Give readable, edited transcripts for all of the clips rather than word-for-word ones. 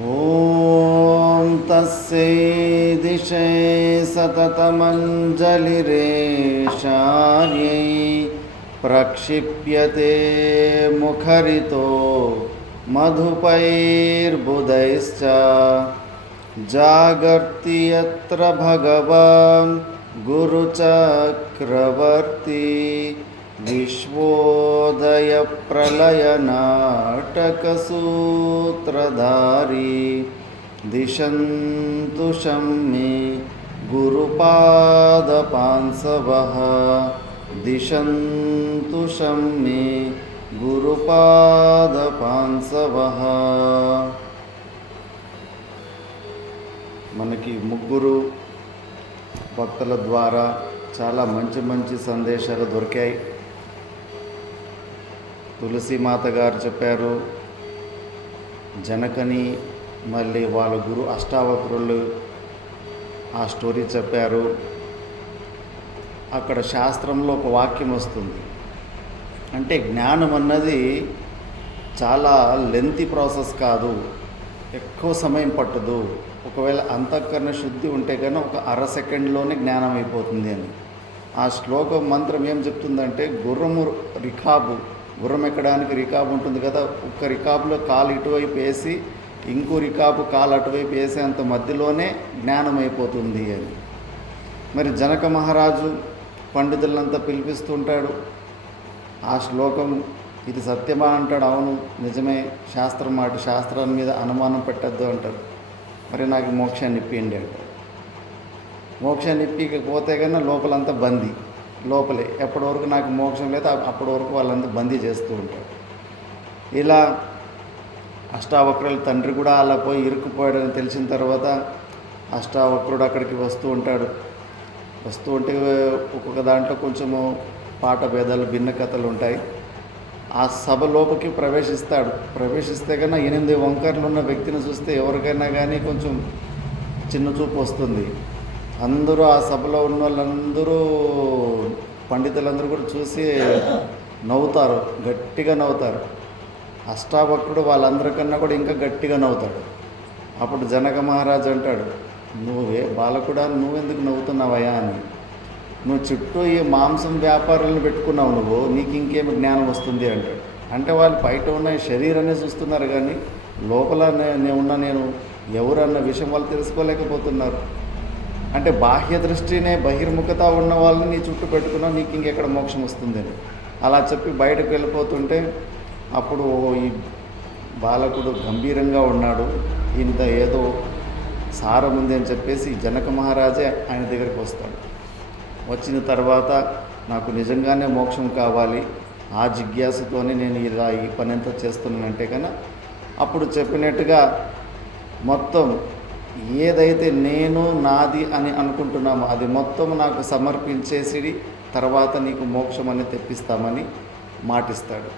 ॐ तस्यै सततमञ्जलिरेशार्यै प्रक्षिप्यते मुखरितो मधुपैर्बुधैश्च जागर्ति यत्र भगवान् गुरुचक्रवर्ती विश्वोदयप्रलयनाटकसूत्रधारी दिशन्तु मे गुरुपादपांसवः दिशन्तु मे గురుపాదపాంసవః. మనకి ముగ్గురు భక్తుల ద్వారా చాలా మంచి మంచి సందేశాలు దొరికాయి. తులసీమాత గారు చెప్పారు, జనకని మళ్ళీ వాళ్ళ గురు అష్టావక్రులు ఆ స్టోరీ చెప్పారు. అక్కడ శాస్త్రంలో ఒక వాక్యం వస్తుంది, అంటే జ్ఞానం అన్నది చాలా లెంతీ ప్రాసెస్ కాదు, ఎక్కువ సమయం పట్టదు. ఒకవేళ అంతఃకరణ శుద్ధి ఉంటే కానీ ఒక అర సెకండ్లోనే జ్ఞానం అయిపోతుంది అని. ఆ శ్లోకం మంత్రం ఏం చెప్తుందంటే, గుర్రం ఎక్కడానికి రికాబు ఉంటుంది కదా, ఒక రికాబులో కాలు ఇటువైపు వేసి ఇంకో రికాబు కాలు అటువైపు వేసేంత మధ్యలోనే జ్ఞానం అయిపోతుంది అని. మరి జనక మహారాజు పండితులంతా పిలిపిస్తుంటాడు. ఆ శ్లోకం ఇది సత్యమా అంటాడు. అవును నిజమే, శాస్త్రం మాట, శాస్త్రం మీద అనుమానం పెట్టద్దు అంటారు. మరి నాకు మోక్షాన్ని ఇప్పియండి అంటారు. మోక్షాన్ని ఇప్పికపోతే కన్నా లోపలంతా బందీ, లోపలే ఎప్పటి వరకు నాకు మోక్షం లేదు అప్పటి వరకు వాళ్ళంతా బందీ చేస్తూ ఉంటారు. ఇలా అష్టావక్రుల తండ్రి కూడా అలా పోయి ఇరుక్కుపోయాడని తెలిసిన తర్వాత అష్టావక్రుడు అక్కడికి వస్తూ ఉంటాడు. వస్తూ ఉంటే ఒక్కొక్క దాంట్లో కొంచెము పాట భేదాలు, భిన్న కథలు ఉంటాయి. ఆ సభ లోపలికి ప్రవేశిస్తే కన్నా 8 వంకర్లు ఉన్న వ్యక్తిని చూస్తే ఎవరికైనా కానీ కొంచెం చిన్న చూపు వస్తుంది. అందరూ ఆ సభలో ఉన్న వాళ్ళందరూ, పండితులందరూ కూడా చూసి నవ్వుతారు, గట్టిగా నవ్వుతారు. అష్టావక్రుడు వాళ్ళందరికన్నా కూడా ఇంకా గట్టిగా నవ్వుతాడు. అప్పుడు జనక మహారాజు అంటాడు, నువ్వే బాలకుడా, నువ్వెందుకు నవ్వుతున్నావయ్యా అని. నువ్వు చుట్టూ ఈ మాంసం వ్యాపారాలను పెట్టుకున్నావు, నీకు ఇంకేమి జ్ఞానం వస్తుంది అంటాడు. అంటే వాళ్ళు బయట ఉన్న శరీరాన్ని చూస్తున్నారు కానీ లోపల నేను ఎవరన్న విషయం వాళ్ళు తెలుసుకోలేకపోతున్నారు. అంటే బాహ్య దృష్టినే బహిర్ముఖత ఉన్న వాళ్ళని నీ చుట్టూ పెట్టుకున్నావు, నీకు ఇంకెక్కడ మోక్షం వస్తుందని అలా చెప్పి బయటకు వెళ్ళిపోతుంటే అప్పుడు ఈ బాలకుడు గంభీరంగా ఉన్నాడు, ఇంత ఏదో సారం ఉంది అని చెప్పేసి జనక మహారాజే ఆయన దగ్గరికి వస్తాడు. వచ్చిన తర్వాత నాకు నిజంగానే మోక్షం కావాలి, ఆ జిజ్ఞాసతోనే నేను ఇలా ఈ పని ఎంత చేస్తున్నానంటే కన్నా అప్పుడు చెప్పినట్టుగా మొత్తం ఏదైతే నేను నాది అని అనుకుంటున్నామో అది మొత్తం నాకు సమర్పించేసి తర్వాత నీకు మోక్షం అని తెప్పిస్తామని మాటిస్తాడు.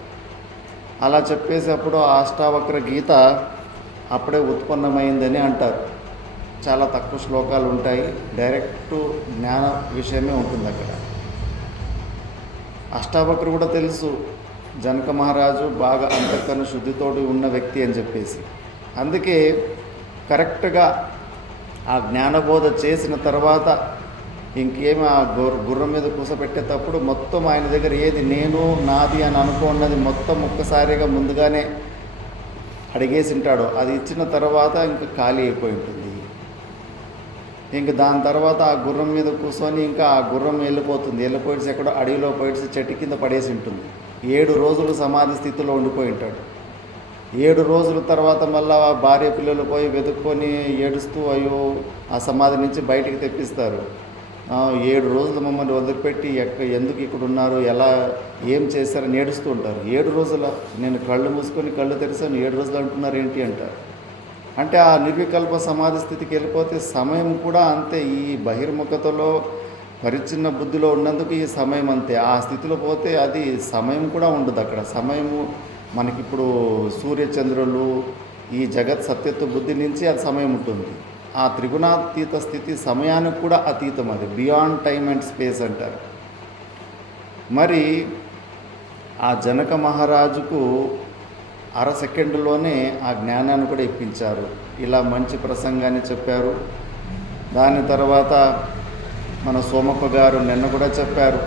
అలా చెప్పేసి అప్పుడు అష్టావక్ర గీత అప్పుడే ఉత్పన్నమైందని అంటారు. చాలా తక్కువ శ్లోకాలు ఉంటాయి, డైరెక్ట్ జ్ఞాన విషయమే ఉంటుంది అక్కడ. అష్టావక్రుడు కూడా తెలుసు జనక మహారాజు బాగా అంతఃకరణ శుద్ధితోటి ఉన్న వ్యక్తి అని చెప్పేసి. అందుకే కరెక్ట్గా ఆ జ్ఞానబోధ చేసిన తర్వాత ఇంకేమి ఆ గుర్రం మీద కూసపెట్టేటప్పుడు మొత్తం ఆయన దగ్గర ఏది నేను నాది అని అనుకున్నది మొత్తం ఒక్కసారిగా ముందుగానే అడిగేసి ఉంటాడో అది ఇచ్చిన తర్వాత ఇంకా ఖాళీ అయిపోయి ఉంటుంది. ఇంకా దాని తర్వాత ఆ గుర్రం మీద కూర్చొని ఇంకా ఆ గుర్రం వెళ్ళిపోయేసి ఎక్కడో అడవిలో పోయేసి చెట్టు కింద పడేసి ఉంటుంది. 7 రోజులు సమాధి స్థితిలో ఉండిపోయి ఉంటాడు. 7 రోజుల తర్వాత మళ్ళీ ఆ భార్య పిల్లలు పోయి వెతుక్కొని ఏడుస్తూ అయ్యో ఆ సమాధి నుంచి బయటికి తెప్పిస్తారు. 7 రోజులు మమ్మల్ని వదిలిపెట్టి ఎందుకు ఇక్కడ ఉన్నారు, ఎలా ఏం చేశారని ఏడుస్తూ ఉంటారు. 7 రోజుల నేను కళ్ళు మూసుకొని కళ్ళు తెరిచాను, 7 రోజులు అంటున్నారు ఏంటి అంటారు. అంటే ఆ నిర్వికల్ప సమాధి స్థితికి వెళ్ళిపోతే సమయం కూడా అంతే. ఈ బహిర్ముఖతలో పరిచ్ఛిన్న బుద్ధిలో ఉన్నందుకు ఈ సమయం అంతే. ఆ స్థితిలో పోతే అది సమయం కూడా ఉండదు అక్కడ. సమయము మనకిప్పుడు సూర్యచంద్రులు ఈ జగత్ సత్యత్వ బుద్ధి నుంచి అది సమయం ఉంటుంది. ఆ త్రిగుణాతీత స్థితి సమయానికి కూడా అతీతం, అది బియాండ్ టైమ్ అండ్ స్పేస్ అంటారు. మరి ఆ జనక మహారాజుకు అర సెకండ్లోనే ఆ జ్ఞానాన్ని కూడా ఇప్పించారు. ఇలా మంచి ప్రసంగాన్ని చెప్పారు. దాని తర్వాత మన సోమప్ప గారు నిన్న కూడా చెప్పారు,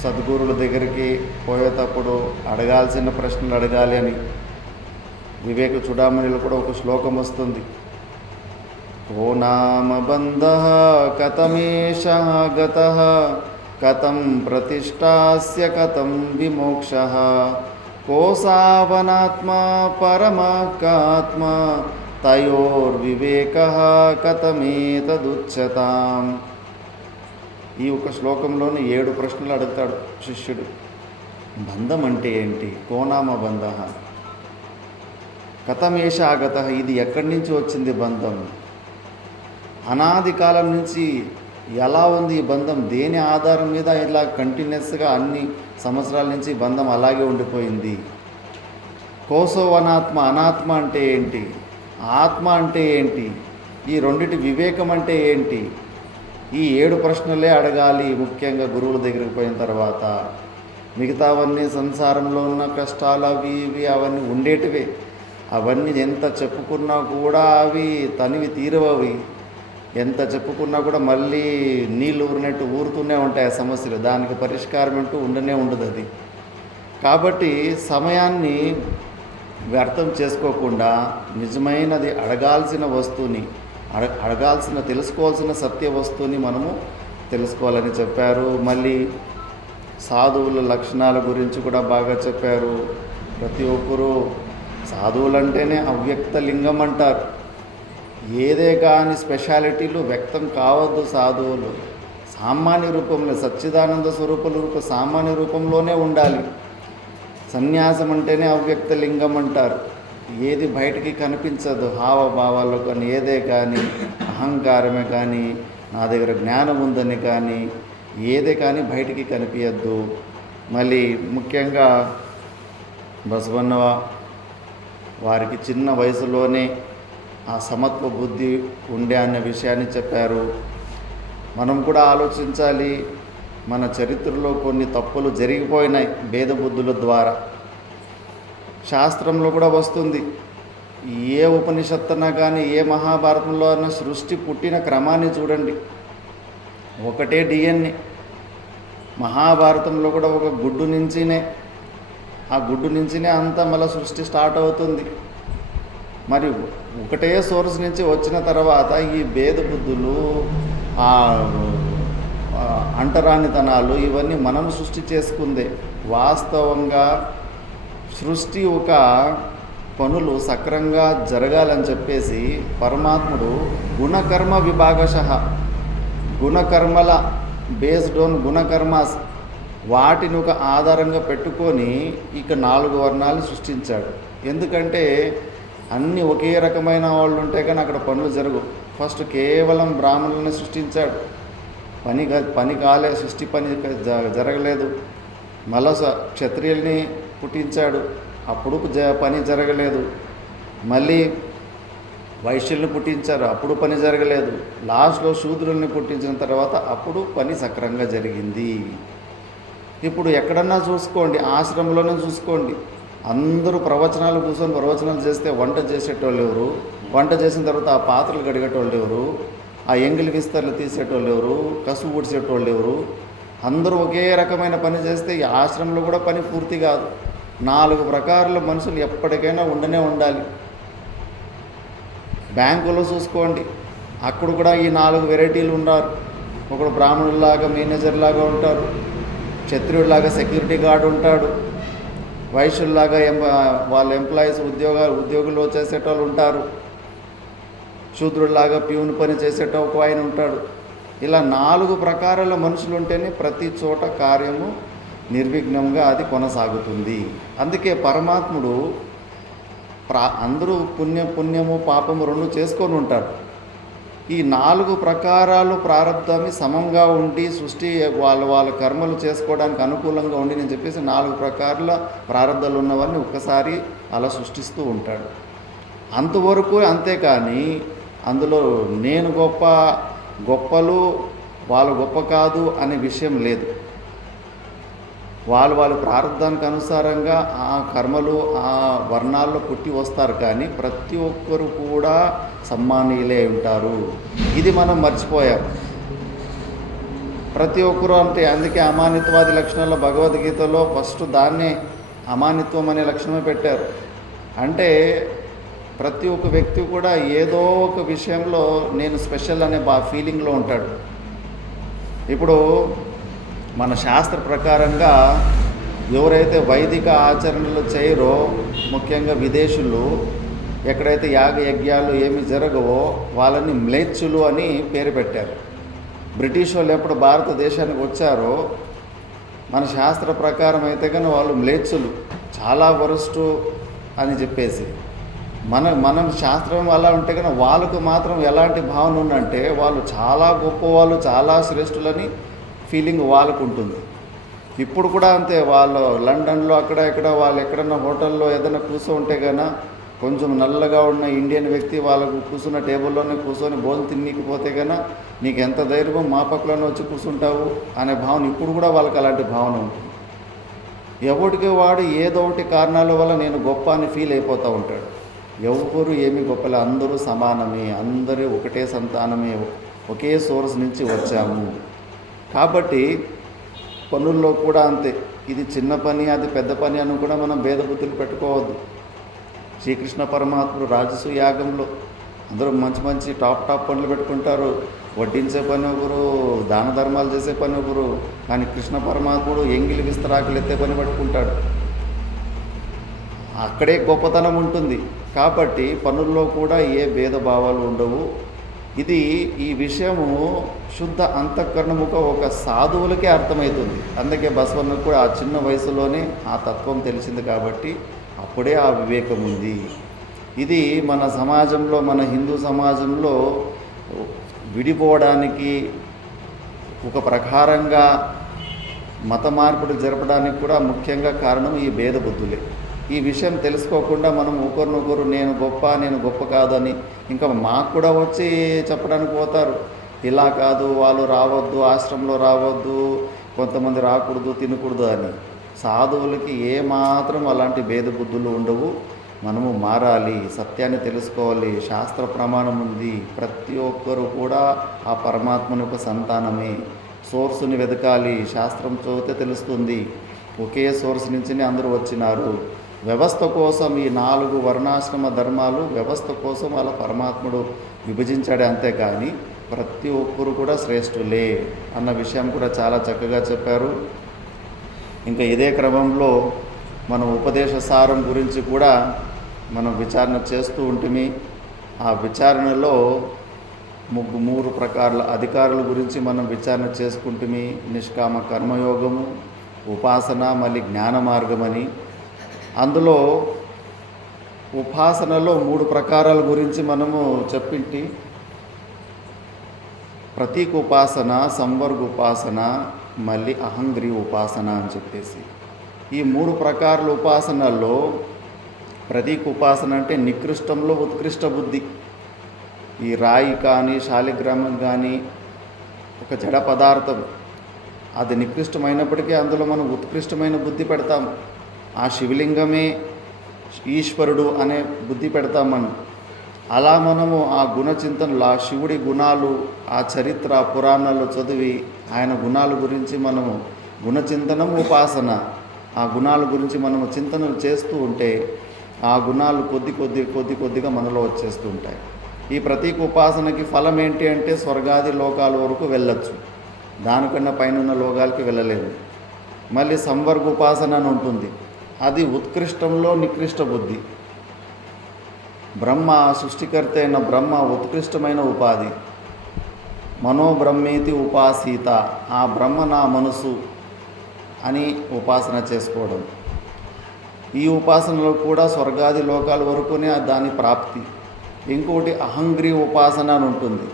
సద్గురుల దగ్గరికి పోయేటప్పుడు అడగాల్సిన ప్రశ్నలు అడగాలి అని. వివేక చూడామణిలో కూడా ఒక శ్లోకం వస్తుంది, కో నామ బంధః కథమేషః గతః కథం ప్రతిష్టాస్య కథం విమోక్షః కో సావనాత్మా పరమాత్మ తయోర్వివేకః కథమేతదుచ్యతాం. ఈ ఒక శ్లోకంలోని 7 ప్రశ్నలు అడుగుతాడు శిష్యుడు. బంధం అంటే ఏంటి? కోనామ బంధ, కథమేష ఆగత, ఇది ఎక్కడి నుంచి వచ్చింది బంధం? అనాది కాలం నుంచి ఎలా ఉంది ఈ బంధం? దేని ఆధారం మీద ఇలా కంటిన్యూస్గా అన్ని సంవత్సరాల నుంచి బంధం అలాగే ఉండిపోయింది? కోసో అనాత్మ, అనాత్మ అంటే ఏంటి? ఆత్మ అంటే ఏంటి? ఈ రెండిటి వివేకం అంటే ఏంటి? ఈ 7 ప్రశ్నలే అడగాలి ముఖ్యంగా గురువుల దగ్గరికి పోయిన తర్వాత. మిగతావన్నీ సంసారంలో ఉన్న కష్టాలు అవి ఇవి అవన్నీ ఉండేటివే. అవన్నీ ఎంత చెప్పుకున్నా కూడా అవి తనివి తీరవవి. ఎంత చెప్పుకున్నా కూడా మళ్ళీ నీళ్ళు ఊరినట్టు ఊరుతూనే ఉంటాయి ఆ సమస్యలు. దానికి పరిష్కారం అంటూ ఉండనే ఉండదు అది. కాబట్టి సమయాన్ని వ్యర్థం చేసుకోకుండా నిజమైనది అడగాల్సిన వస్తువుని అడగాల్సిన తెలుసుకోవాల్సిన సత్య వస్తువుని మనము తెలుసుకోవాలని చెప్పారు. మళ్ళీ సాధువుల లక్షణాల గురించి కూడా బాగా చెప్పారు. ప్రతి ఒక్కరూ సాధువులంటేనే అవ్యక్త లింగం అంటారు. ఏదే కానీ స్పెషాలిటీలు వ్యక్తం కావద్దు. సాధువులు సామాన్య రూపంలో సచ్చిదానంద స్వరూప రూప సామాన్య రూపంలోనే ఉండాలి. సన్యాసం అంటేనే అవ్యక్త లింగం అంటారు. ఏది బయటికి కనిపించదు, హావభావాలు కానీ ఏదే కానీ అహంకారమే కానీ నా దగ్గర జ్ఞానం ఉందని కానీ ఏదే కానీ బయటికి కనిపించద్దు. మళ్ళీ ముఖ్యంగా బసవన్న వారికి చిన్న వయసులోనే ఆ సమత్వ బుద్ధి ఉండే అన్న విషయాన్ని చెప్పారు. మనం కూడా ఆలోచించాలి. మన చరిత్రలో కొన్ని తప్పులు జరిగిపోయినాయి భేద బుద్ధుల ద్వారా. శాస్త్రంలో కూడా వస్తుంది. ఏ ఉపనిషత్తున్నా కానీ ఏ మహాభారతంలో అన్న సృష్టి పుట్టిన క్రమాన్ని చూడండి. ఒకటే డిఎన్ఏ. మహాభారతంలో కూడా ఒక గుడ్డు నుంచినే ఆ గుడ్డు నుంచినే అంతా మళ్ళీ సృష్టి స్టార్ట్ అవుతుంది. మరి ఒకటే సోర్స్ నుంచి వచ్చిన తర్వాత ఈ భేద బుద్ధులు అంటరానితనాలు ఇవన్నీ మనం సృష్టి చేసుకుందే. వాస్తవంగా సృష్టి ఒక పనులు సక్రంగా జరగాలని చెప్పేసి పరమాత్ముడు గుణకర్మ విభాగశః గుణకర్మల బేస్డ్ ఆన్ గుణకర్మాస్ వాటిని ఒక ఆధారంగా పెట్టుకొని ఇక 4 వర్ణాలు సృష్టించాడు. ఎందుకంటే అన్నీ ఒకే రకమైన వాళ్ళు ఉంటే కానీ అక్కడ పనులు జరగవు. ఫస్ట్ కేవలం బ్రాహ్మణులని సృష్టించాడు. పని కాలే, సృష్టి పని జరగలేదు. మళ్ళా క్షత్రియుల్ని పుట్టించాడు, అప్పుడు పని జరగలేదు. మళ్ళీ వైశ్యుల్ని పుట్టించారు, అప్పుడు పని జరగలేదు. లాస్ట్లో శూద్రుల్ని పుట్టించిన తర్వాత అప్పుడు పని సక్రంగా జరిగింది. ఇప్పుడు ఎక్కడన్నా చూసుకోండి, ఆశ్రమంలోనే చూసుకోండి, అందరూ ప్రవచనాలు కూర్చొని ప్రవచనాలు చేస్తే వంట చేసేటోళ్ళు ఎవరు? వంట చేసిన తర్వాత ఆ పాత్రలు కడిగేటోళ్ళు ఎవరు? ఆ ఎంగిలి విస్తరలు తీసేటోళ్ళు ఎవరు? కసువు ఊడ్చేటోళ్ళు ఎవరు? అందరూ ఒకే రకమైన పని చేస్తే ఈ ఆశ్రమంలో కూడా పని పూర్తి కాదు. 4 ప్రకారాల మనుషులు ఎప్పటికైనా ఉండనే ఉండాలి. బ్యాంకులో చూసుకోండి, అక్కడ కూడా ఈ 4 వెరైటీలు ఉన్నారు. ఒకడు బ్రాహ్మణుల్లాగా మేనేజర్ లాగా ఉంటారు, క్షత్రియుడిలాగా సెక్యూరిటీ గార్డ్ ఉంటాడు, వైశ్యుల్లాగా వాళ్ళ ఎంప్లాయీస్ ఉద్యోగులు చేసేటోళ్ళు ఉంటారు, శూద్రుడిలాగా ప్యూన్ పని చేసేటోకు ఆయన ఉంటాడు. ఇలా 4 ప్రకారాల మనుషులు ఉంటేనే ప్రతి చోట కార్యము నిర్విఘ్నంగా అది కొనసాగుతుంది. అందుకే పరమాత్ముడు అందరూ పుణ్యము పాపము 2 చేసుకొని ఉంటారు. ఈ 4 ప్రకారాలు ప్రారంధాన్ని సమంగా ఉండి సృష్టి వాళ్ళ కర్మలు చేసుకోవడానికి అనుకూలంగా ఉండి నేను చెప్పేసి 4 ప్రకారాల ప్రారంధాలు ఉన్నవన్నీ ఒక్కసారి అలా సృష్టిస్తూ ఉంటాడు. అంతవరకు అంతేకాని అందులో నేను గొప్పలు వాళ్ళు గొప్ప కాదు అనే విషయం లేదు. వాళ్ళ ప్రారంధానికి అనుసారంగా ఆ కర్మలు ఆ వర్ణాల్లో పుట్టి వస్తారు, కానీ ప్రతి ఒక్కరు కూడా సమ్మానీయులే ఉంటారు. ఇది మనం మర్చిపోయాం. ప్రతి ఒక్కరు అంటే అందుకే అమానిత్వాది లక్షణాల్లో భగవద్గీతలో ఫస్ట్ దాన్నే అమానిత్వం అనే లక్షణమే పెట్టారు. అంటే ప్రతి ఒక్క వ్యక్తి కూడా ఏదో ఒక విషయంలో నేను స్పెషల్ అనే ఫీలింగ్లో ఉంటాడు. ఇప్పుడు మన శాస్త్ర ప్రకారంగా ఎవరైతే వైదిక ఆచరణలు చేయరో, ముఖ్యంగా విదేశీయులు, ఎక్కడైతే యాగ యజ్ఞాలు ఏమి జరగవో వాళ్ళని మ్లేచ్చులు అని పేరు పెట్టారు. బ్రిటిష్ వాళ్ళు ఎప్పుడు భారతదేశానికి వచ్చారో మన శాస్త్ర ప్రకారం అయితే కానీ వాళ్ళు మ్లేచ్చులు, చాలా వరస్టు అని చెప్పేసి మనం శాస్త్రం అలా ఉంటే కానీ వాళ్ళకు మాత్రం ఎలాంటి భావన ఉందంటే వాళ్ళు చాలా గొప్పవాళ్ళు, చాలా శ్రేష్ఠులని ఫీలింగ్ వాళ్ళకు ఉంటుంది. ఇప్పుడు కూడా అంతే. వాళ్ళు లండన్లో అక్కడ ఇక్కడ వాళ్ళు ఎక్కడన్నా హోటల్లో ఏదైనా కూర్చోంటే కన్నా కొంచెం నల్లగా ఉన్న ఇండియన్ వ్యక్తి వాళ్ళకు కూర్చున్న టేబుల్లోనే కూర్చొని భోజనం తినకపోతే కన్నా నీకు ఎంత ధైర్యం మా పక్కలోనే వచ్చి కూర్చుంటావు అనే భావన ఇప్పుడు కూడా వాళ్ళకి అలాంటి భావన ఉంటుంది. ఎవరికి వాడు ఏదో ఒకటి కారణాల వల్ల నేను గొప్ప అని ఫీల్ అయిపోతూ ఉంటాడు. ఎవరు ఏమి గొప్పలే, అందరూ సమానమే, అందరూ ఒకటే సంతానమే, ఒకే సోర్స్ నుంచి వచ్చాము. కాబట్టి పనుల్లో కూడా అంతే. ఇది చిన్న పని అది పెద్ద పని అని కూడా మనం భేదబుద్ధులు పెట్టుకోవద్దు. శ్రీకృష్ణ పరమాత్ముడు రాజసు యాగంలో అందరూ మంచి మంచి టాప్ పనులు పెట్టుకుంటారు. వడ్డించే పని ఒకరు, దాన ధర్మాలు చేసే పని ఒకరు, కానీ కృష్ణ పరమాత్ముడు ఎంగిలి విస్తరాకులు ఎత్తే పని పట్టుకుంటాడు. అక్కడే గొప్పతనం ఉంటుంది. కాబట్టి పనుల్లో కూడా ఏ భేదభావాలు ఉండవు. ఈ విషయము శుద్ధ అంతఃకరణముగా ఒక సాధువులకే అర్థమవుతుంది. అందుకే బసవన్నకు కూడా ఆ చిన్న వయసులోనే ఆ తత్వం తెలిసింది కాబట్టి అప్పుడే ఆ వివేకం ఉంది. ఇది మన సమాజంలో, మన హిందూ సమాజంలో విడిపోవడానికి, ఒక ప్రకారంగా మత మార్పులు జరపడానికి కూడా ముఖ్యంగా కారణం ఈ భేదబుద్ధులే. ఈ విషయం తెలుసుకోకుండా మనం ఒకరినొకరు నేను గొప్ప కాదని ఇంకా మాకు కూడా వచ్చి చెప్పడానికి పోతారు. ఇలా కాదు, వాళ్ళు రావద్దు, ఆశ్రమంలో రావద్దు, కొంతమంది రాకూడదు, తినకూడదు అని. సాధువులకి ఏమాత్రం అలాంటి భేదబుద్ధులు ఉండవు. మనము మారాలి, సత్యాన్ని తెలుసుకోవాలి. శాస్త్ర ప్రమాణం ఉంది. ప్రతి ఒక్కరు కూడా ఆ పరమాత్మని ఒక సంతానమే. సోర్సుని వెతకాలి. శాస్త్రం చదివితే తెలుస్తుంది. ఒకే సోర్స్ నుంచినే అందరూ వచ్చినారు. వ్యవస్థ కోసం ఈ 4 వర్ణాశ్రమ ధర్మాలు వ్యవస్థ కోసం అలా పరమాత్ముడు విభజించాడే, అంతేకాని ప్రతి ఒక్కరు కూడా శ్రేష్ఠులే అన్న విషయం కూడా చాలా చక్కగా చెప్పారు. ఇంకా ఇదే క్రమంలో మన ఉపదేశ సారం గురించి కూడా మనం విచారణ చేస్తూ ఉంటుంది. ఆ విచారణలో 3 ప్రకారాల అధికారుల గురించి మనం విచారణ చేసుకుంటుంది. నిష్కామ కర్మయోగము, ఉపాసన, మళ్ళీ జ్ఞాన మార్గమని. అందులో ఉపాసనలో 3 ప్రకారాల గురించి మనము చెప్పింటి. ప్రతీక ఉపాసన, సంవర్గ ఉపాసన, మళ్ళీ అహంగ్రీ ఉపాసన అని చెప్పేసి ఈ 3 ప్రకారాల ఉపాసనల్లో ప్రతీక ఉపాసన అంటే నికృష్టంలో ఉత్కృష్ట బుద్ధి. ఈ రాయి కానీ శాలిగ్రామం కానీ ఒక జడ పదార్థం, అది నికృష్టమైనప్పటికీ అందులో మనం ఉత్కృష్టమైన బుద్ధి పెడతాం. ఆ శివలింగమే ఈశ్వరుడు అనే బుద్ధి పెడతాం మనం. అలా మనము ఆ గుణచింతనలు, ఆ శివుడి గుణాలు, ఆ చరిత్ర పురాణాలు చదివి ఆయన గుణాల గురించి మనము గుణచింతనం, ఉపాసన, ఆ గుణాల గురించి మనము చింతనలు చేస్తూ ఉంటే ఆ గుణాలు కొద్దిగా మనలో వచ్చేస్తూ ఉంటాయి. ఈ ప్రతీక ఉపాసనకి ఫలం ఏంటి అంటే స్వర్గాది లోకాల వరకు వెళ్ళచ్చు, దానికన్నా పైన లోకాలకి వెళ్ళలేము. మళ్ళీ సంవర్గ ఉపాసన అని ఉంటుంది. అది ఉత్కృష్టంలో నికృష్ట బుద్ధి. బ్రహ్మ సృష్టికర్త అయిన బ్రహ్మ ఉత్కృష్టమైన ఉపాధి. మనోబ్రహ్మేతి ఉపాసీత, ఆ బ్రహ్మ నా మనసు అని ఉపాసన చేసుకోవడం. ఈ ఉపాసనలో కూడా స్వర్గాది లోకాల వరకునే దాని ప్రాప్తి. ఇంకోటి అహంగ్రీ ఉపాసన అని ఉంటుంది.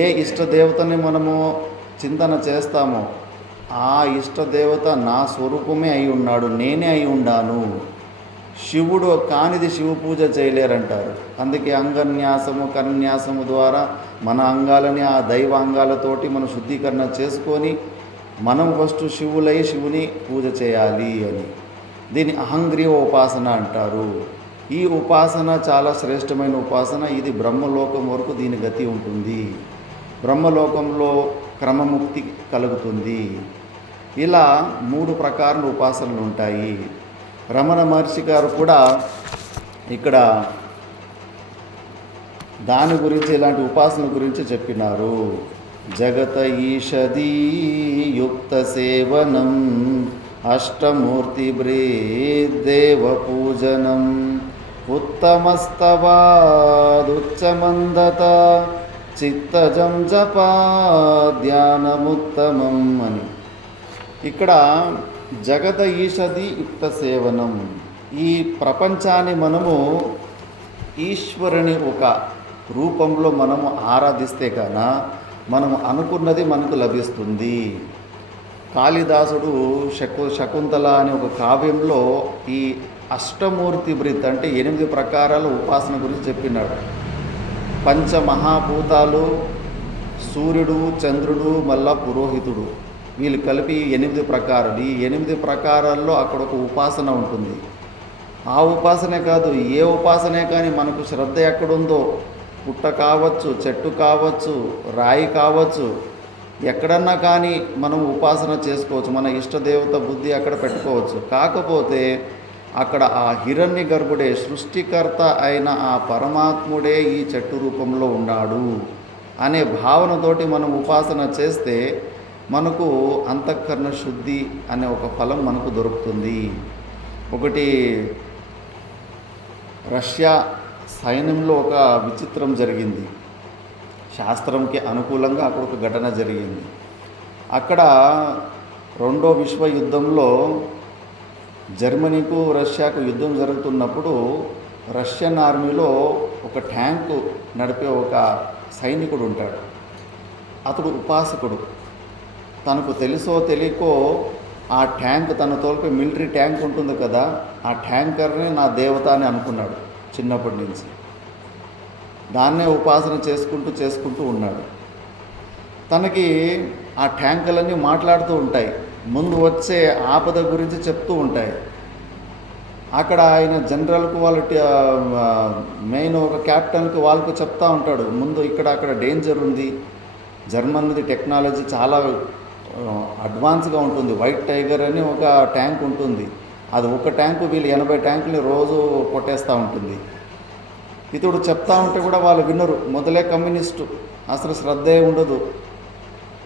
ఏ ఇష్టదేవతని మనము చింతన చేస్తామో ఆ ఇష్టదేవత నా స్వరూపమే అయి ఉన్నాడు, నేనే అయి ఉండాను. శివుడు కానిది శివ పూజ చేయలేరంటారు. అందుకే అంగన్యాసము కన్యాసము ద్వారా మన అంగాలని ఆ దైవ అంగాలతోటి మనం శుద్ధీకరణ చేసుకొని మనం ఫస్ట్ శివుని పూజ చేయాలి అని. దీన్ని అహంగ్రీవ ఉపాసన అంటారు. ఈ ఉపాసన చాలా శ్రేష్టమైన ఉపాసన. ఇది బ్రహ్మలోకం వరకు దీని గతి ఉంటుంది. బ్రహ్మలోకంలో క్రమముక్తి కలుగుతుంది. ఇలా 3 ప్రకారాల ఉపాసనలు ఉంటాయి. రమణ మహర్షి గారు కూడా ఇక్కడ దాని గురించి, ఇలాంటి ఉపాసన గురించి చెప్పినారు. జగత ఈషదీ యుక్త సేవనం అష్టమూర్తి దేవ పూజనం ఉత్తమస్తవాదుచ్చమందత చిత్తజం జపా ధ్యానముత్తమం అని. ఇక్కడ జగత ఈషది యుక్త సేవనం, ఈ ప్రపంచాన్ని మనము ఈశ్వరుని ఒక రూపంలో మనము ఆరాధిస్తే కన మనము అనుకున్నది మనకు లభిస్తుంది. కాళిదాసుడు శకుంతల అనే ఒక కావ్యంలో ఈ అష్టమూర్తి అంటే 8 ప్రకారాల ఉపాసన గురించి చెప్పినాడు. పంచమహాభూతాలు, సూర్యుడు, చంద్రుడు, మళ్ళా పురోహితుడు, వీళ్ళు కలిపి 8 ప్రకారాలు. ఈ 8 ప్రకారాల్లో అక్కడ ఒక ఉపాసన ఉంటుంది. ఆ ఉపాసనే కాదు, ఏ ఉపాసనే కానీ మనకు శ్రద్ధ ఎక్కడుందో, పుట్ట కావచ్చు, చెట్టు కావచ్చు, రాయి కావచ్చు, ఎక్కడన్నా కానీ మనం ఉపాసన చేసుకోవచ్చు. మన ఇష్టదేవత బుద్ధి అక్కడ పెట్టుకోవచ్చు. కాకపోతే అక్కడ ఆ హిరణ్య గర్భుడే, సృష్టికర్త అయిన ఆ పరమాత్ముడే ఈ చెట్టు రూపంలో ఉన్నాడు అనే భావనతోటి మనం ఉపాసన చేస్తే మనకు అంతఃకరణ శుద్ధి అనే ఒక ఫలం మనకు దొరుకుతుంది. ఒకటి రష్యా సైన్యంలో ఒక విచిత్రం జరిగింది. శాస్త్రంకి అనుకూలంగా అక్కడ ఒక ఘటన జరిగింది. అక్కడ 2వ విశ్వయుద్ధంలో జర్మనీకు రష్యాకు యుద్ధం జరుగుతున్నప్పుడు రష్యన్ ఆర్మీలో ఒక ట్యాంకు నడిపే ఒక సైనికుడు ఉంటాడు. అతడు ఉపాసకుడు. తనకు తెలుసో తెలియకో ఆ ట్యాంక్, తన తోలిపే మిలిటరీ ట్యాంక్ ఉంటుంది కదా, ఆ ట్యాంకర్ని నా దేవత అని అనుకున్నాడు చిన్నప్పటి నుంచి. దాన్నే ఉపాసన చేసుకుంటూ ఉన్నాడు. తనకి ఆ ట్యాంకులన్నీ మాట్లాడుతూ ఉంటాయి, ముందు వచ్చే ఆపద గురించి చెప్తూ ఉంటాయి. అక్కడ ఆయన జనరల్కు వాళ్ళ మెయిన్ ఒక క్యాప్టెన్కి వాళ్ళకు చెప్తా ఉంటాడు, ముందు అక్కడ డేంజర్ ఉంది, జర్మనీది టెక్నాలజీ చాలా అడ్వాన్స్గా ఉంటుంది. వైట్ టైగర్ అని ఒక ట్యాంక్ ఉంటుంది. అది ఒక ట్యాంకు వీళ్ళు 80 ట్యాంకులు రోజు కొట్టేస్తూ ఉంటుంది. ఇతడు చెప్తా ఉంటే కూడా వాళ్ళు వినరు. మొదలే కమ్యూనిస్టు, అసలు శ్రద్ధే ఉండదు.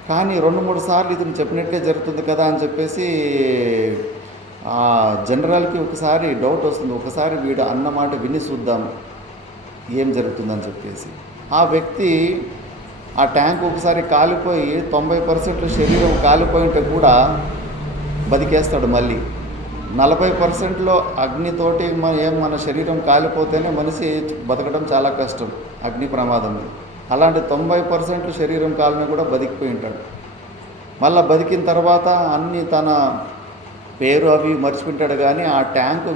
కానీ 2-3 సార్లు ఇతను చెప్పినట్టే జరుగుతుంది కదా అని చెప్పేసి ఆ జనరల్కి ఒకసారి డౌట్ వస్తుంది. ఒకసారి వీడు అన్నమాట విని చూద్దాం ఏం జరుగుతుందని చెప్పేసి ఆ వ్యక్తి ఆ ట్యాంక్ ఒకసారి కాలిపోయి 90% శరీరం కాలిపోయింటే కూడా బతికేస్తాడు. మళ్ళీ 40%లో అగ్నితోటి మన శరీరం కాలిపోతేనే మనిషి బతకడం చాలా కష్టం అగ్ని ప్రమాదంలో. అలాంటి 90% శరీరం కాలిన కూడా బతికిపోయి ఉంటాడు. మళ్ళీ బతికిన తర్వాత అన్నీ తన పేరు అవి మర్చిపోయింటాడు, కానీ ఆ ట్యాంకు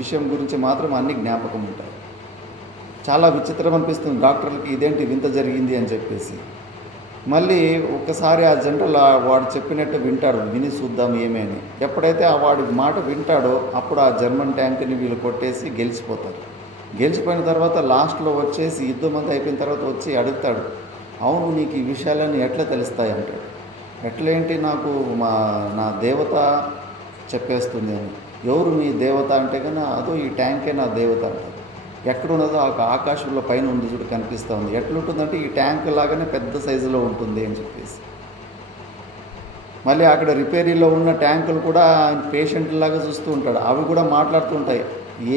విషయం గురించి మాత్రం అన్ని జ్ఞాపకం ఉంటాయి. చాలా విచిత్రం అనిపిస్తుంది డాక్టర్లకి, ఇదేంటి వింత జరిగింది అని చెప్పేసి. మళ్ళీ ఒకసారి ఆ జనరల్ వాడు చెప్పినట్టు వింటాడు, విని చూద్దాం ఏమేని. ఎప్పుడైతే ఆ వాడి మాట వింటాడో అప్పుడు ఆ జర్మన్ ట్యాంక్ని వీళ్ళు కొట్టేసి గెలిచిపోతారు. గెలిచిపోయిన తర్వాత లాస్ట్లో వచ్చేసి యుద్ధం అంతా అయిపోయిన తర్వాత వచ్చి అడుగుతాడు, అవును నీకు ఈ విషయాలన్నీ ఎట్లా తెలుస్తాయి అంటాడు. ఎట్లేంటి, నాకు నా దేవత చెప్పేస్తుంది అని. ఎవరు మీ దేవత అంటే కన్నా అదో ఈ ట్యాంకే నా దేవత అంటారు. ఎక్కడున్నదో ఆ ఆకాశంలో పైన ఉంది చూడు, కనిపిస్తూ ఉంది. ఎట్లుంటుందంటే ఈ ట్యాంక్ లాగానే పెద్ద సైజులో ఉంటుంది అని చెప్పేసి. మళ్ళీ అక్కడ రిపేరీలో ఉన్న ట్యాంకులు కూడా పేషెంట్ లాగా చూస్తూ ఉంటాడు. అవి కూడా మాట్లాడుతూ ఉంటాయి,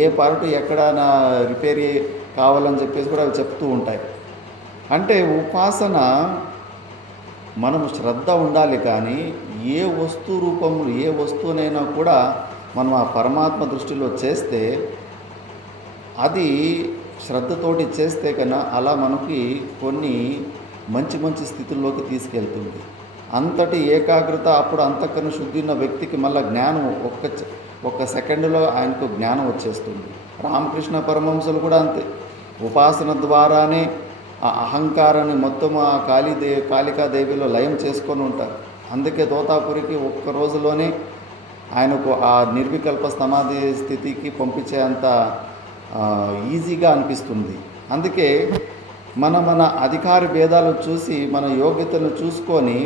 ఏ పార్ట్ ఎక్కడ నా రిపేరీ కావాలని చెప్పేసి కూడా అవి చెప్తూ ఉంటాయి. అంటే ఉపాసన మనము శ్రద్ధ ఉండాలి, కానీ ఏ వస్తు రూపంలో ఏ వస్తువునైనా కూడా మనం ఆ పరమాత్మ దృష్టిలో చేస్తే, అది శ్రద్ధతోటి చేస్తే కన్నా అలా మనకి కొన్ని మంచి మంచి స్థితుల్లోకి తీసుకెళ్తుంది. అంతటి ఏకాగ్రత, అప్పుడు అంతఃకరణ శుద్ధి ఉన్న వ్యక్తికి మళ్ళీ జ్ఞానం ఒక్క సెకండ్లో ఆయనకు జ్ఞానం వచ్చేస్తుంది. రామకృష్ణ పరమహంసులు కూడా అంతే, ఉపాసన ద్వారానే ఆ అహంకారాన్ని మొత్తం ఆ కాళికాదేవిలో లయం చేసుకొని ఉంటారు. అందుకే తోతాపురికి ఒక్క రోజులోనే ఆయనకు ఆ నిర్వికల్ప సమాధి స్థితికి పంపించేంత ఈజీగా అనిపిస్తుంది. అందుకే మన అధికార భేదాలు చూసి మన యోగ్యతను చూసుకొని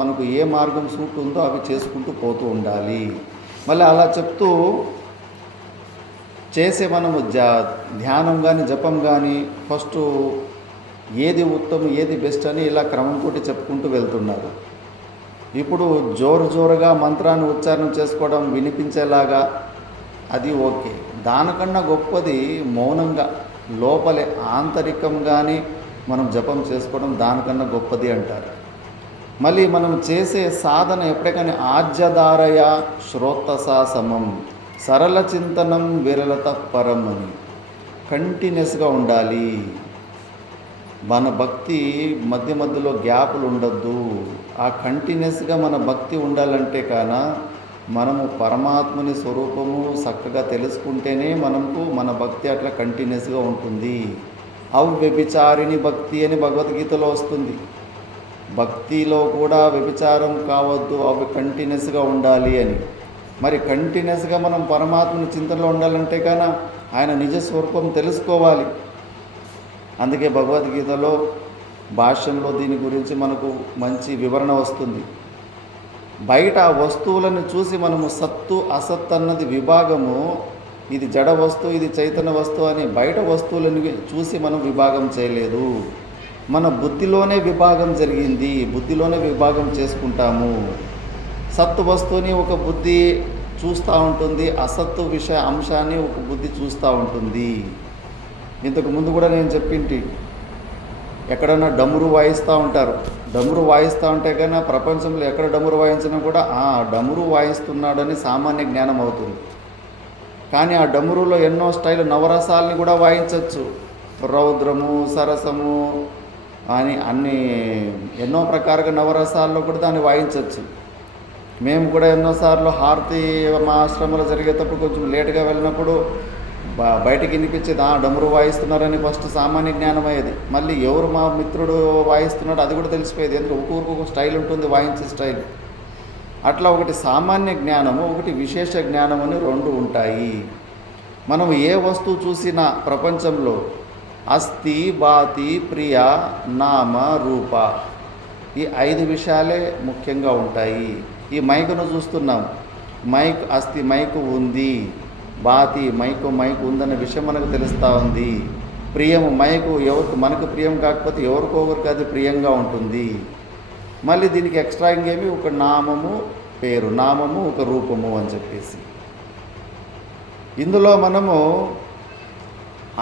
మనకు ఏ మార్గం సూట్ ఉందో అవి చేసుకుంటూ పోతూ ఉండాలి. మళ్ళీ అలా చెప్తూ చేసే మనము ధ్యానం కానీ జపం కానీ ఫస్ట్ ఏది ఉత్తమం ఏది బెస్ట్ అని ఇలా క్రమం తోటి చెప్పుకుంటూ వెళ్తున్నారు. ఇప్పుడు జోరుగా మంత్రాన్ని ఉచ్చారణ చేసుకోవడం వినిపించేలాగా అది ఓకే. దానికన్నా గొప్పది మౌనంగా లోపలే ఆంతరికంగానే మనం జపం చేసుకోవడం దానికన్నా గొప్పది అంటారు. మళ్ళీ మనం చేసే సాధన ఎప్పటికైనా ఆజ్యధారయ శ్రోత్తసా సమం సరళ చింతనం విరళత పరం అని కంటిన్యూస్గా ఉండాలి. మన భక్తి మధ్యలో గ్యాపులు ఉండద్దు. ఆ కంటిన్యూస్గా మన భక్తి ఉండాలంటే మనము పరమాత్మని స్వరూపము చక్కగా తెలుసుకుంటేనే మన భక్తి అట్లా కంటిన్యూస్గా ఉంటుంది. అవ్యభిచారిణి భక్తి అని భగవద్గీతలో వస్తుంది. భక్తిలో కూడా వ్యభిచారం కావద్దు, అవి కంటిన్యూస్గా ఉండాలి అని. మరి కంటిన్యూస్గా మనం పరమాత్మని చింతనలో ఉండాలంటే ఆయన నిజ స్వరూపం తెలుసుకోవాలి. అందుకే భగవద్గీతలో భాష్యంలో దీని గురించి మనకు మంచి వివరణ వస్తుంది. బయట వస్తువులను చూసి మనము సత్తు అసత్ అన్నది విభాగము, ఇది జడ వస్తువు ఇది చైతన్య వస్తువు అని బయట వస్తువులను చూసి మనం విభాగం చేయలేదు. మన బుద్ధిలోనే విభాగం జరిగింది, బుద్ధిలోనే విభాగం చేసుకుంటాము. సత్తు వస్తువుని ఒక బుద్ధి చూస్తూ ఉంటుంది, అసత్తు విషయ అంశాన్ని ఒక బుద్ధి చూస్తూ ఉంటుంది. ఇంతకు ముందు కూడా నేను చెప్పింటి, ఎక్కడన్నా డమరు వాయిస్తూ ఉంటారు. డమరు వాయిస్తూ ఉంటే ప్రపంచంలో ఎక్కడ డమరు వాయించినా కూడా డమరు వాయిస్తున్నాడని సామాన్య జ్ఞానం అవుతుంది. కానీ ఆ డమరులో ఎన్నో స్టైల్ నవరసాలని కూడా వాయించవచ్చు. రౌద్రము సరసము అని అన్ని ఎన్నో ప్రకారంగా నవరసాల్లో కూడా దాన్ని వాయించవచ్చు. మేము కూడా ఎన్నోసార్లు హారతి మా ఆశ్రమంలో జరిగేటప్పుడు కొంచెం లేటుగా వెళ్ళినప్పుడు బయటికి వినిపించేది డమరు వాయిస్తున్నారని ఫస్ట్ సామాన్య జ్ఞానం అయ్యేది. మళ్ళీ ఎవరు మా మిత్రుడు వాయిస్తున్నాడు అది కూడా తెలిసిపోయేది. ఎందుకంటే ఒక్కొక్క స్టైల్ ఉంటుంది వాయించే స్టైల్. అట్లా ఒకటి సామాన్య జ్ఞానము, ఒకటి విశేష జ్ఞానం అని రెండు ఉంటాయి. మనం ఏ వస్తువు చూసినా ప్రపంచంలో అస్థి బాతి ప్రియ నామ రూప ఈ 5 విషయాలే ముఖ్యంగా ఉంటాయి. ఈ మైకును చూస్తున్నాం, మైక్ అస్థి మైకు ఉంది, బాతి మైకు ఉందన్న విషయం మనకు తెలుస్తూ ఉంది. ప్రియము మైకు ఎవరికి మనకు ప్రియం కాకపోతే ఎవరికొకరికి అది ప్రియంగా ఉంటుంది. మళ్ళీ దీనికి ఎక్స్ట్రా ఇంకేమి ఒక నామము పేరు, నామము ఒక రూపము అని చెప్పేసి ఇందులో మనము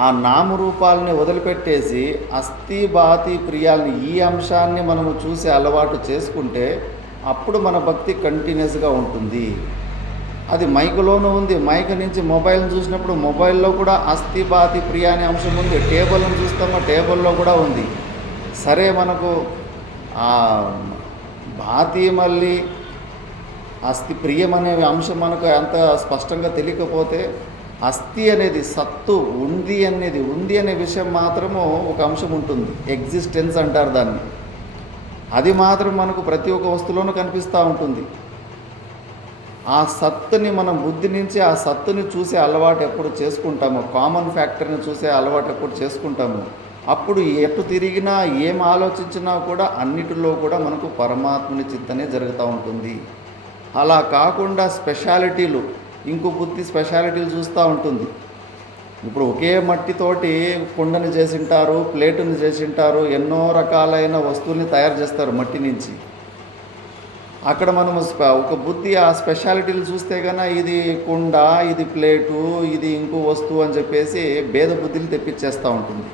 ఆ నామరూపాలని వదిలిపెట్టేసి అస్థి బాతి ప్రియాలని ఈ అంశాన్ని మనము చూసి అలవాటు చేసుకుంటే అప్పుడు మన భక్తి కంటిన్యూస్గా ఉంటుంది. అది మైకులోనూ ఉంది. మైక్ నుంచి మొబైల్ని చూసినప్పుడు మొబైల్లో కూడా అస్థి బాతి ప్రియ అనే అంశం ఉంది. టేబుల్ని చూస్తామో టేబుల్లో కూడా ఉంది. సరే మనకు ఆ బాతి మళ్ళీ అస్థి ప్రియం అనే అంశం మనకు అంత స్పష్టంగా తెలియకపోతే అస్థి అనేది సత్తు ఉంది అనే విషయం మాత్రము ఒక అంశం ఉంటుంది. ఎగ్జిస్టెన్స్ అంటారు దాన్ని. అది మాత్రం మనకు ప్రతి ఒక్క వస్తువులోనూ కనిపిస్తూ ఉంటుంది. ఆ సత్తుని మనం బుద్ధి నుంచి ఆ సత్తుని చూసే అలవాటు ఎప్పుడు చేసుకుంటామో, కామన్ ఫ్యాక్టర్ని చూసే అలవాటు ఎప్పుడు చేసుకుంటామో అప్పుడు ఎటు తిరిగినా ఏం ఆలోచించినా కూడా అన్నిటిలో కూడా మనకు పరమాత్మని చింతనే జరుగుతూ ఉంటుంది. అలా కాకుండా స్పెషాలిటీలు, ఇంకో బుద్ధి స్పెషాలిటీలు చూస్తూ ఉంటుంది. ఇప్పుడు ఒకే మట్టితోటి కుండని చేసింటారు, ప్లేటుని చేసింటారు, ఎన్నో రకాలైన వస్తువుల్ని తయారు చేస్తారు మట్టి నుంచి. అక్కడ మనం ఒక బుద్ధి ఆ స్పెషాలిటీలు చూస్తే ఇది కుండ, ఇది ప్లేటు, ఇది ఇంకో వస్తువు అని చెప్పేసి భేద బుద్ధిని తెప్పించేస్తూ ఉంటుంది.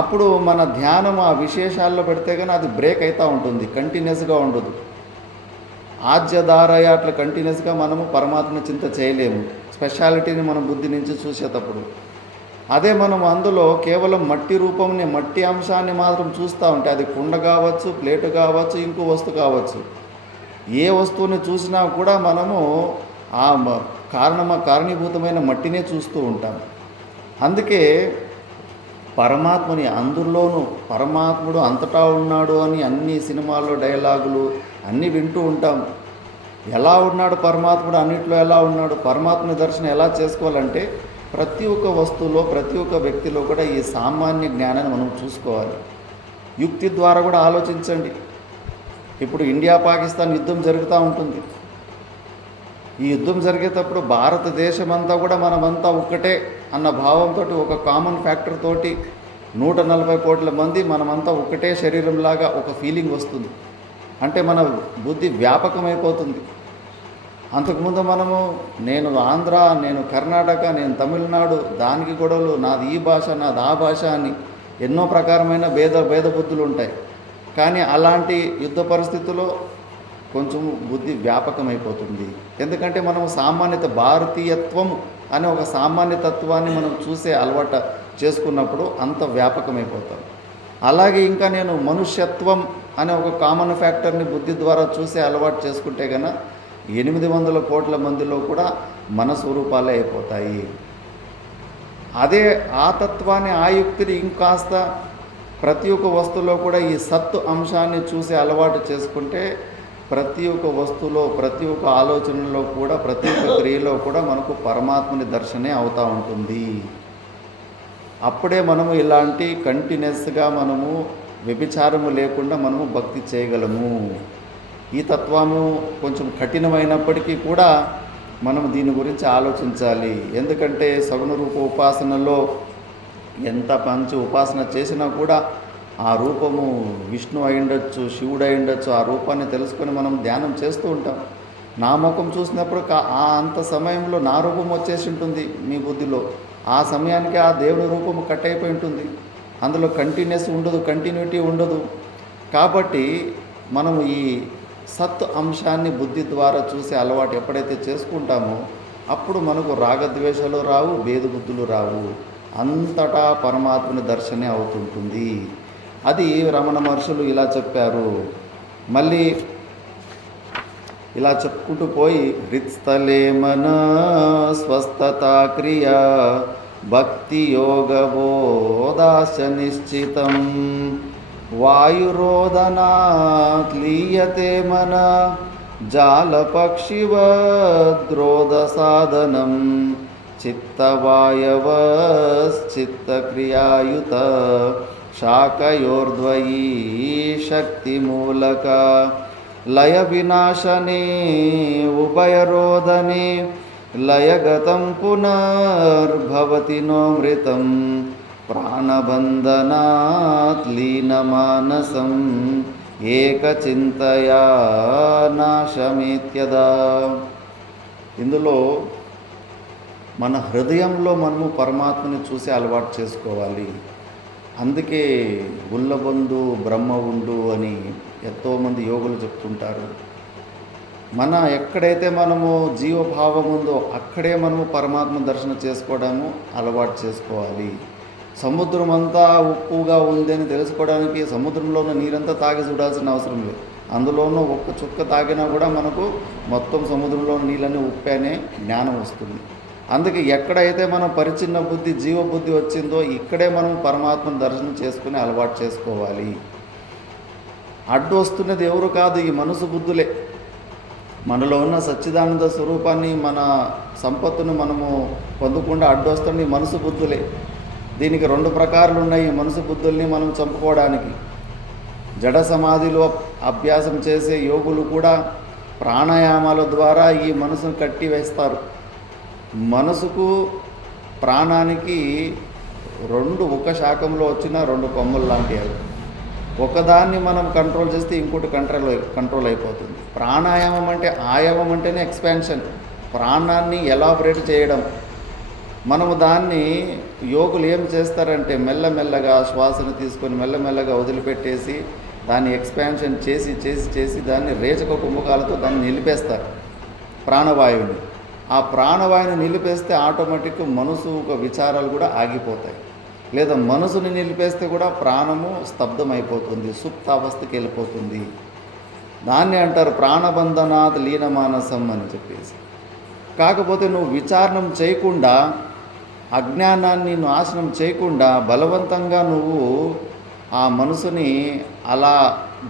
అప్పుడు మన ధ్యానం ఆ విశేషాల్లో పెడితే అది బ్రేక్ అవుతూ ఉంటుంది, కంటిన్యూస్గా ఉండదు. ఆజ్యధారయ అట్లా కంటిన్యూస్గా మనము పరమాత్మ చింత చేయలేము స్పెషాలిటీని మన బుద్ధి నుంచి చూసేటప్పుడు. అదే మనం అందులో కేవలం మట్టి రూపంని, మట్టి అంశాన్ని మాత్రం చూస్తూ ఉంటే అది కుండ కావచ్చు, ప్లేటు కావచ్చు, ఇంకో వస్తువు కావచ్చు, ఏ వస్తువుని చూసినా కూడా మనము ఆ కారణీభూతమైన మట్టినే చూస్తూ ఉంటాం. అందుకే పరమాత్మని అందులోనూ పరమాత్ముడు అంతటా ఉన్నాడు అని అన్ని సినిమాల్లో డైలాగులు అన్నీ వింటూ ఉంటాం. ఎలా ఉన్నాడు పరమాత్ముడు, అన్నిట్లో ఎలా ఉన్నాడు, పరమాత్మని దర్శనం ఎలా చేసుకోవాలంటే ప్రతి ఒక్క వస్తువులో, ప్రతి ఒక్క వ్యక్తిలో కూడా ఈ సామాన్య జ్ఞానాన్ని మనం చూసుకోవాలి. యుక్తి ద్వారా కూడా ఆలోచించండి. ఇప్పుడు ఇండియా పాకిస్తాన్ యుద్ధం జరుగుతూ ఉంటుంది. ఈ యుద్ధం జరిగేటప్పుడు భారతదేశం అంతా కూడా మనమంతా ఒక్కటే అన్న భావంతో, ఒక కామన్ ఫ్యాక్టర్ తోటి 140 కోట్ల మంది మనమంతా ఒకటే శరీరంలాగా ఒక ఫీలింగ్ వస్తుంది. అంటే మన బుద్ధి వ్యాపకమైపోతుంది. అంతకుముందు మనము నేను ఆంధ్ర, నేను కర్ణాటక, నేను తమిళనాడు, దానికి గొడవలు, నాది ఈ భాష, నాది ఆ భాష అని ఎన్నో ప్రకారమైన భేద బుద్ధులు ఉంటాయి. కానీ అలాంటి యుద్ధ పరిస్థితుల్లో కొంచెం బుద్ధి వ్యాపకమైపోతుంది. ఎందుకంటే మనం సామాన్యత, భారతీయత్వం అనే ఒక సామాన్య తత్వాన్ని మనం చూసే అలవాటు చేసుకున్నప్పుడు అంత వ్యాపకమైపోతాం. అలాగే ఇంకా నేను మనుష్యత్వం అనే ఒక కామన్ ఫ్యాక్టర్ని బుద్ధి ద్వారా చూసే అలవాటు చేసుకుంటే కనుక 800 కోట్ల మందిలో కూడా మన స్వరూపాలే అయిపోతాయి. అదే ఆ తత్వాన్ని, ఆ యుక్తిని ఇంకాస్త ప్రతి ఒక్క వస్తువులో కూడా ఈ సత్తు అంశాన్ని చూసే అలవాటు చేసుకుంటే ప్రతి ఒక్క వస్తువులో, ప్రతి ఒక్క ఆలోచనలో కూడా, ప్రతి ఒక్క క్రియలో కూడా మనకు పరమాత్మని దర్శనే అవుతూ ఉంటుంది. అప్పుడే మనము ఇలాంటి కంటిన్యూస్గా మనము వ్యభిచారము లేకుండా మనము భక్తి చేయగలము. ఈ తత్వము కొంచెం కఠినమైనప్పటికీ కూడా మనం దీని గురించి ఆలోచించాలి. ఎందుకంటే సగుణ రూప ఉపాసనలో ఎంత మంచి ఉపాసన చేసినా కూడా ఆ రూపము విష్ణు అయిండొచ్చు, శివుడు అయిండొచ్చు. ఆ రూపాన్ని తెలుసుకొని మనం ధ్యానం చేస్తూ ఉంటాం. నా ముఖం చూసినప్పుడు అంత సమయంలో నా రూపం వచ్చేసి ఉంటుంది మీ బుద్ధిలో. ఆ సమయానికి ఆ దేవుడి రూపము కట్ అయిపోయి ఉంటుంది. అందులో కంటిన్యూటీ ఉండదు. కాబట్టి మనం ఈ సత్ అంశాన్ని బుద్ధి ద్వారా చూసే అలవాటు ఎప్పుడైతే చేసుకుంటామో అప్పుడు మనకు రాగద్వేషాలు రావు, భేదబుద్ధులు రావు. అంతటా పరమాత్మని దర్శనే అవుతుంటుంది. అది రమణ మహర్షులు ఇలా చెప్పారు. మళ్ళీ ఇలా చెప్పుకుంటూ పోయి హృత్స్థలే మన స్వస్థతా క్రియా భక్తి యోగబోధాశ నిశ్చితం వాయురోదనాత్ లీయతే మన జాలపక్షివద్రోధ సాధనం చిత్తవాయవశ్చిత్తక్రియాయుత శాఖయోర్ద్వయీ శక్తిమూలక లయ వినాశనే ఉభయరోధనే లయగతం పునర్భవతి నోమృతం ప్రాణబంధనాత్ లీనమానసం ఏకచింతయా నాశమేత్యదా. ఇందులో మన హృదయంలో మనము పరమాత్మని చూసి అలవాటు చేసుకోవాలి. అందుకే గుల్లబంధు బ్రహ్మ ఉండు అని ఎంతోమంది యోగులు చెప్తుంటారు. ఎక్కడైతే మనము జీవభావం ఉందో అక్కడే మనము పరమాత్మ దర్శనం చేసుకోవడము అలవాటు చేసుకోవాలి. సముద్రం అంతా ఉప్పుగా ఉందని తెలుసుకోవడానికి సముద్రంలో ఉన్న నీరంతా తాగి చూడాల్సిన అవసరం లేదు. అందులోనూ ఒక్క చుక్క తాగినా కూడా మనకు మొత్తం సముద్రంలో నీళ్ళని ఉప్పు అనే జ్ఞానం వస్తుంది. అందుకే ఎక్కడైతే మనం పరిచిన్న బుద్ధి, జీవబుద్ధి వచ్చిందో ఇక్కడే మనం పరమాత్మను దర్శనం చేసుకుని అలవాటు చేసుకోవాలి. అడ్డు వస్తున్నది ఎవరు కాదు, ఈ మనసు బుద్ధులే. మనలో ఉన్న సచ్చిదానంద స్వరూపాన్ని, మన సంపత్తును మనము పొందకుండా అడ్డు వస్తున్న ఈ మనసు బుద్ధులే. దీనికి 2 ప్రకారాలు ఉన్నాయి. మనసు బుద్ధుల్ని మనం చంపుకోవడానికి జడ సమాధిలో అభ్యాసం చేసే యోగులు కూడా ప్రాణాయామాల ద్వారా ఈ మనసును కట్టి వేస్తారు. మనసుకు ప్రాణానికి 2 ఒక శాఖంలో వచ్చిన 2 కొమ్మలు లాంటివి. ఒకదాన్ని మనం కంట్రోల్ చేస్తే ఇంకోటి కంట్రోల్ అయిపోతుంది. ప్రాణాయామం అంటే, ఆయామం అంటేనే ఎక్స్పాన్షన్, ప్రాణాన్ని ఎలాబరేట్ చేయడం. మనము దాన్ని యోగులు ఏం చేస్తారంటే మెల్లమెల్లగా శ్వాసను తీసుకొని మెల్లమెల్లగా వదిలిపెట్టేసి దాన్ని ఎక్స్పాన్షన్ చేసి దాన్ని రేచక కుంభకాలతో దాన్ని నిలిపేస్తారు ప్రాణవాయువుని. ఆ ప్రాణవాయువుని నిలిపేస్తే ఆటోమేటిక్ మనసు విచారాలు కూడా ఆగిపోతాయి. లేదా మనసుని నిలిపేస్తే కూడా ప్రాణము స్తబ్దమైపోతుంది, సుప్తావస్థకి వెళ్ళిపోతుంది. దాన్ని అంటారు ప్రాణబంధనాత్ లీనమానసం అని చెప్పేసి. కాకపోతే నువ్వు విచారణం చేయకుండా, అజ్ఞానాన్ని నాశనం చేయకుండా బలవంతంగా నువ్వు ఆ మనసుని అలా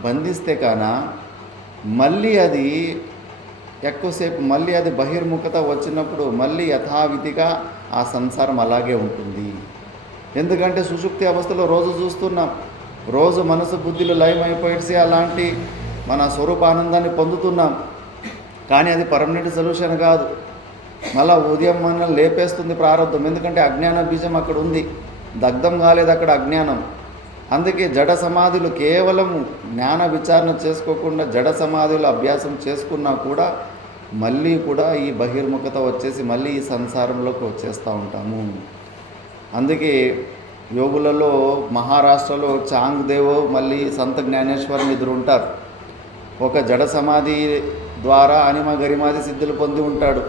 బంధిస్తే కాన మళ్ళీ అది ఎక్కువసేపు మళ్ళీ అది బహిర్ముఖత వచ్చినప్పుడు మళ్ళీ యథావిధిగా ఆ సంసారం అలాగే ఉంటుంది. ఎందుకంటే సుషుప్తి అవస్థలో రోజు చూస్తున్నాం, రోజు మనసు బుద్ధిలో లయమైపోయేసి అలాంటి మన స్వరూపానందాన్ని పొందుతున్నాం. కానీ అది పర్మనెంట్ సొల్యూషన్ కాదు. మళ్ళీ ఉదయం మన లేపేస్తుంది ప్రారంభం. ఎందుకంటే అజ్ఞాన బీజం అక్కడ ఉంది, దగ్ధం కాలేదు అక్కడ అజ్ఞానం. అందుకే జడ సమాధులు కేవలం జ్ఞాన విచారణ చేసుకోకుండా జడ సమాధులు అభ్యాసం చేసుకున్నా కూడా మళ్ళీ కూడా ఈ బహిర్ముఖత వచ్చేసి మళ్ళీ ఈ సంసారంలోకి వచ్చేస్తూ ఉంటాము. అందుకే యోగులలో మహారాష్ట్రలో చాంగ్దేవ్ మళ్ళీ సంత జ్ఞానేశ్వరం ఇద్దరు ఉంటారు. ఒక జడ సమాధి ద్వారా అనిమ గరిమాది సిద్ధులు పొంది ఉంటాడు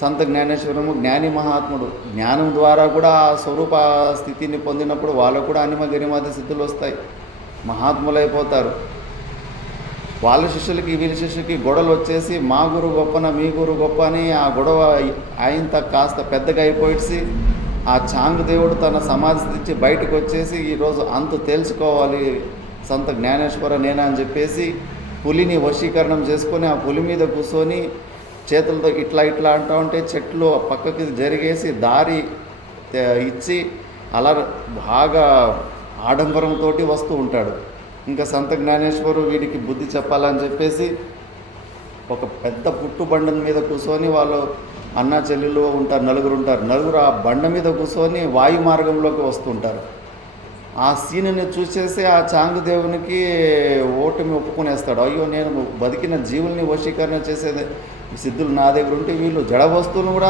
సంత జ్ఞానేశ్వరము. జ్ఞాని మహాత్ముడు జ్ఞానం ద్వారా కూడా ఆ స్వరూప స్థితిని పొందినప్పుడు వాళ్ళకు కూడా అనిమ గరిమాది సిద్ధులు వస్తాయి, మహాత్ములైపోతారు. వాళ్ళ శిష్యులకి వీళ్ళ శిష్యులకి గొడవలు వచ్చేసి మా గురు గొప్పన మీ గురు గొప్ప అని ఆ గొడవ ఆయన కాస్త పెద్దగా అయిపోయి ఆ చాంగ్ దేవుడు తన సమాధి స్థితి బయటకు వచ్చేసి ఈరోజు అంతు తేల్చుకోవాలి సంత జ్ఞానేశ్వర నేనా అని చెప్పేసి పులిని వశీకరణం చేసుకొని ఆ పులి మీద కూర్చొని చేతులతో ఇట్లా ఇట్లా అంటూ ఉంటే చెట్లు పక్కకి జరిగేసి దారి ఇచ్చి అలా బాగా ఆడంబరంతో వస్తూ ఉంటాడు. ఇంకా సంత జ్ఞానేశ్వరు వీడికి బుద్ధి చెప్పాలని చెప్పేసి ఒక పెద్ద పుట్టుబండ మీద కూర్చొని వాళ్ళు అన్న చెల్లెలు ఉంటారు, నలుగురు ఆ బండ మీద కూర్చొని వాయు మార్గంలోకి వస్తుంటారు. ఆ సీన్ని చూసేసి ఆ చాంగుదేవునికి ఓటమి ఒప్పుకునేస్తాడు. అయ్యో నేను బతికిన జీవుల్ని వశీకరణ చేసేది సిద్ధులు నా దగ్గర ఉంటే వీళ్ళు జడ వస్తువులను కూడా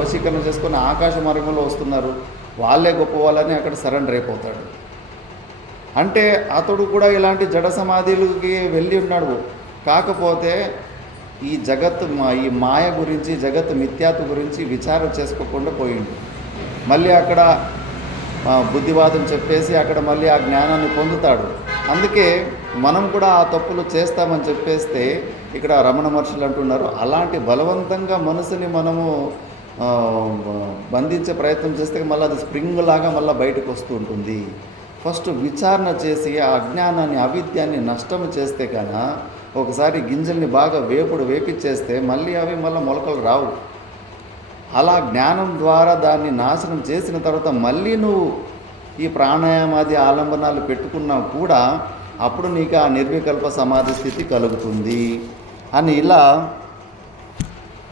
వశీకరణ చేసుకొని ఆకాశ మార్గంలో వస్తున్నారు, వాళ్ళే గొప్ప వాళ్ళని అక్కడ సరెండర్ అయిపోతాడు. అంటే అతడు కూడా ఇలాంటి జడ సమాధులకి వెళ్ళి ఉన్నాడు. కాకపోతే ఈ జగత్తు ఈ మాయ గురించి జగత్తు మిథ్యాత్వ గురించి విచారం చేసుకోకుండా పోయిండు. మళ్ళీ అక్కడ బుద్ధివాదం చెప్పేసి అక్కడ మళ్ళీ ఆ జ్ఞానాన్ని పొందుతాడు. అందుకే మనం కూడా ఆ తప్పులు చేస్తామని చెప్పేస్తే ఇక్కడ రమణ మహర్షులు అంటున్నారు, అలాంటి బలవంతంగా మనసుని మనము బంధించే ప్రయత్నం చేస్తే మళ్ళీ అది స్ప్రింగ్ లాగా మళ్ళీ బయటకు వస్తూ ఉంటుంది. ఫస్ట్ విచారణ చేసి ఆ అజ్ఞానాన్ని అవిద్యాన్ని నష్టం చేస్తే కన్నా ఒకసారి గింజల్ని బాగా వేపిచ్చేస్తే మళ్ళీ అవి మళ్ళీ మొలకలు రావు. అలా జ్ఞానం ద్వారా దాన్ని నాశనం చేసిన తర్వాత మళ్ళీ నువ్వు ఈ ప్రాణాయామాది ఆలంబనాలు పెట్టుకున్నా కూడా అప్పుడు నీకు ఆ నిర్వికల్ప సమాధి స్థితి కలుగుతుంది అని ఇలా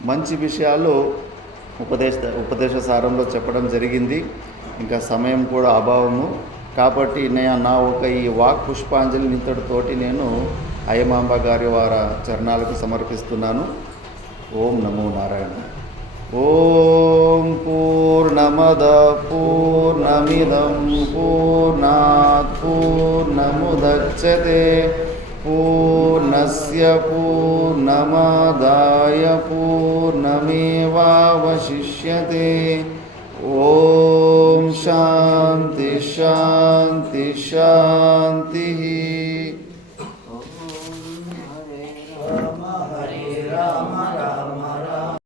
మంచి విషయాలు ఉపదేశ సారంలో చెప్పడం జరిగింది. ఇంకా సమయం కూడా అభావము కాబట్టి నా ఒక ఈ వాక్ పుష్పాంజలి ఇంతటితోటి నేను అయ్యమాంబ గారి వారి చరణాలకు సమర్పిస్తున్నాను. ఓం నమో నారాయణ. ఓం పూర్ణమద పూర్ణమిదం పూర్ణాత్ పూర్ణముదచ్యతే పూర్ణస్య పూర్ణమాదాయ పూర్ణమేవావశిష్యతే. ఓం శాంతి శాంతి శాంతి.